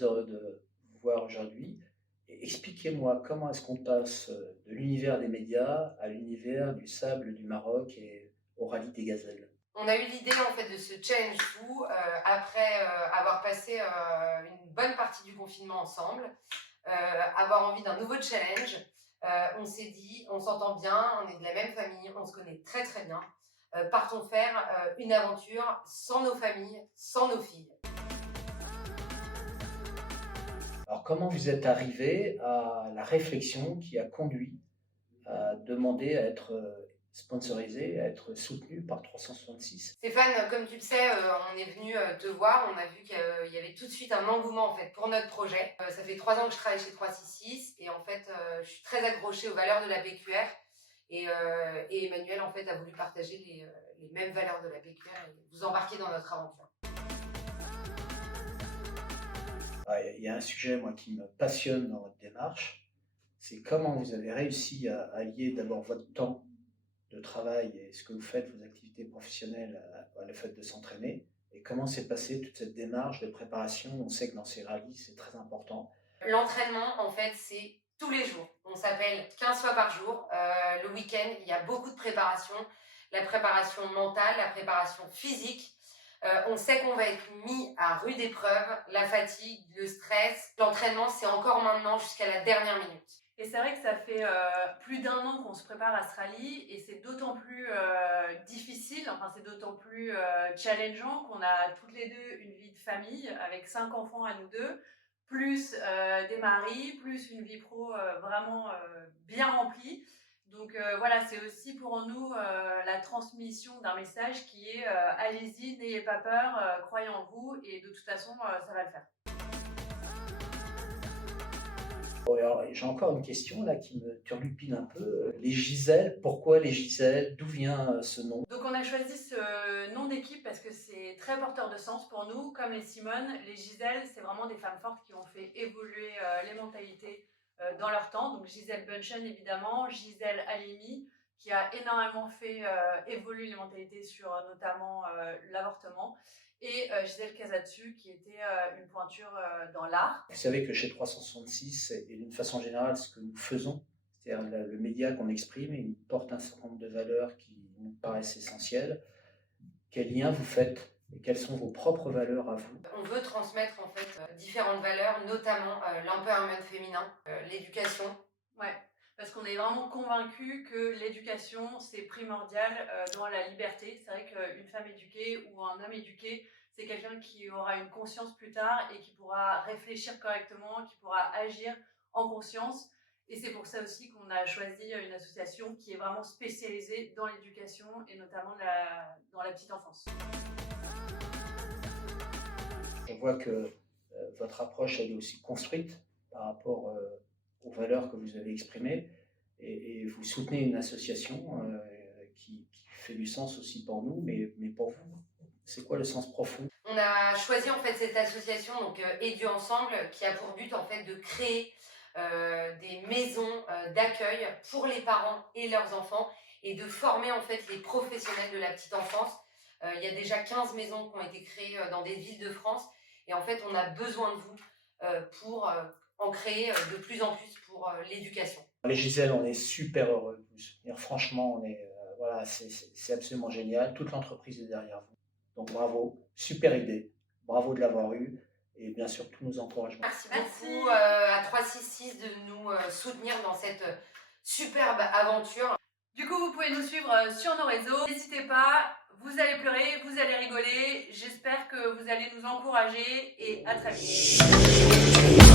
très heureux de vous voir aujourd'hui. Expliquez-moi comment est-ce qu'on passe de l'univers des médias à l'univers du sable du Maroc et au rallye des gazelles. On a eu l'idée en fait de ce challenge fou après avoir passé une bonne partie du confinement ensemble, avoir envie d'un nouveau challenge. On s'est dit, on s'entend bien, on est de la même famille, on se connaît très très bien. Partons faire une aventure sans nos familles, sans nos filles. Alors comment vous êtes arrivé à la réflexion qui a conduit à demander à être sponsorisé, à être soutenu par 366? Stéphane, comme tu le sais, on est venu te voir, on a vu qu'il y avait tout de suite un engouement en fait pour notre projet. Ça fait 3 ans que je travaille chez 366 et en fait, je suis très accrochée aux valeurs de la PQR et Emmanuel en fait a voulu partager les mêmes valeurs de la PQR et vous embarquer dans notre aventure. Ah, il y a un sujet moi qui me passionne dans votre démarche, c'est comment vous avez réussi à allier d'abord votre temps de travail et ce que vous faites, vos activités professionnelles, à le fait de s'entraîner, et comment s'est passée toute cette démarche de préparation. On sait que dans ces rallyes, c'est très important. L'entraînement, en fait, c'est tous les jours. On s'appelle 15 fois par jour. Le week-end, il y a beaucoup de préparation. La préparation mentale, la préparation physique. On sait qu'on va être mis à rude épreuve. La fatigue, le stress. L'entraînement, c'est encore maintenant jusqu'à la dernière minute. Et c'est vrai que ça fait plus d'1 an qu'on se prépare à ce rallye et c'est d'autant plus difficile, enfin c'est d'autant plus challengeant qu'on a toutes les deux une vie de famille avec 5 enfants à nous deux, plus des maris, plus une vie pro vraiment bien remplie. Donc voilà, c'est aussi pour nous la transmission d'un message qui est allez-y, n'ayez pas peur, croyez en vous et de toute façon ça va le faire. Bon, alors, j'ai encore une question là qui me turlupine un peu. Les Giselles, pourquoi les Giselles? D'où vient ce nom? Donc on a choisi ce nom d'équipe parce que c'est très porteur de sens pour nous. Comme les Simone, les Gisèle, c'est vraiment des femmes fortes qui ont fait évoluer les mentalités dans leur temps. Donc Gisèle Bunchen évidemment, Gisèle Halimi qui a énormément fait évoluer les mentalités sur notamment l'avortement, et Gisèle Casatsu qui était une pointure dans l'art. Vous savez que chez 366, et d'une façon générale, ce que nous faisons, c'est-à-dire le média qu'on exprime, il porte un certain nombre de valeurs qui nous paraissent essentielles. Quel lien vous faites et quelles sont vos propres valeurs à vous? On veut transmettre en fait différentes valeurs, notamment l'empowerment féminin, l'éducation. Ouais, parce qu'on est vraiment convaincus que l'éducation, c'est primordial dans la liberté. C'est vrai qu'une femme éduquée ou un homme éduqué, c'est quelqu'un qui aura une conscience plus tard et qui pourra réfléchir correctement, qui pourra agir en conscience. Et c'est pour ça aussi qu'on a choisi une association qui est vraiment spécialisée dans l'éducation et notamment dans la petite enfance. Je vois que votre approche elle est aussi construite par rapport aux valeurs que vous avez exprimées et vous soutenez une association qui fait du sens aussi pour nous, mais pour vous, c'est quoi le sens profond? On a choisi en fait cette association, donc Edu Ensemble, qui a pour but en fait de créer des maisons d'accueil pour les parents et leurs enfants et de former en fait les professionnels de la petite enfance. Il y a déjà 15 maisons qui ont été créées dans des villes de France et en fait on a besoin de vous pour en créer de plus en plus pour l'éducation. Les Gisèle, on est super heureux de vous soutenir. Franchement, on est, voilà, c'est absolument génial. Toute l'entreprise est derrière vous. Donc bravo, super idée. Bravo de l'avoir eu. Et bien sûr, tous nos encouragements. Merci beaucoup à 366 de nous soutenir dans cette superbe aventure. Du coup, vous pouvez nous suivre sur nos réseaux. N'hésitez pas, vous allez pleurer, vous allez rigoler. J'espère que vous allez nous encourager et à très vite.